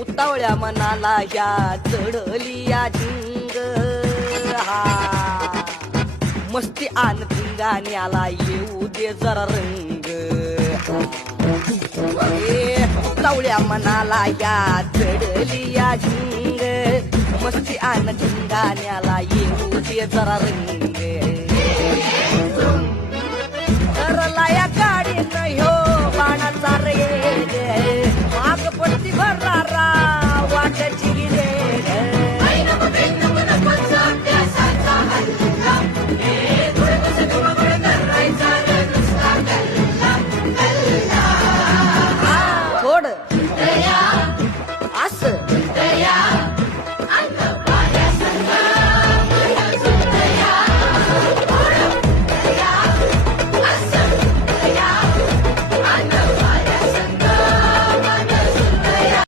उतावळ्या मनाला या चढली या झिंग हा मस्ती आन धिंगाण्याला येऊ दे जरा रंग उतावळ्या मनाला या चढली या झिंग मस्ती आन धिंगाण्याला येऊ दे जरा रंग करला या गाडी न ह्यो बाणाचा रेग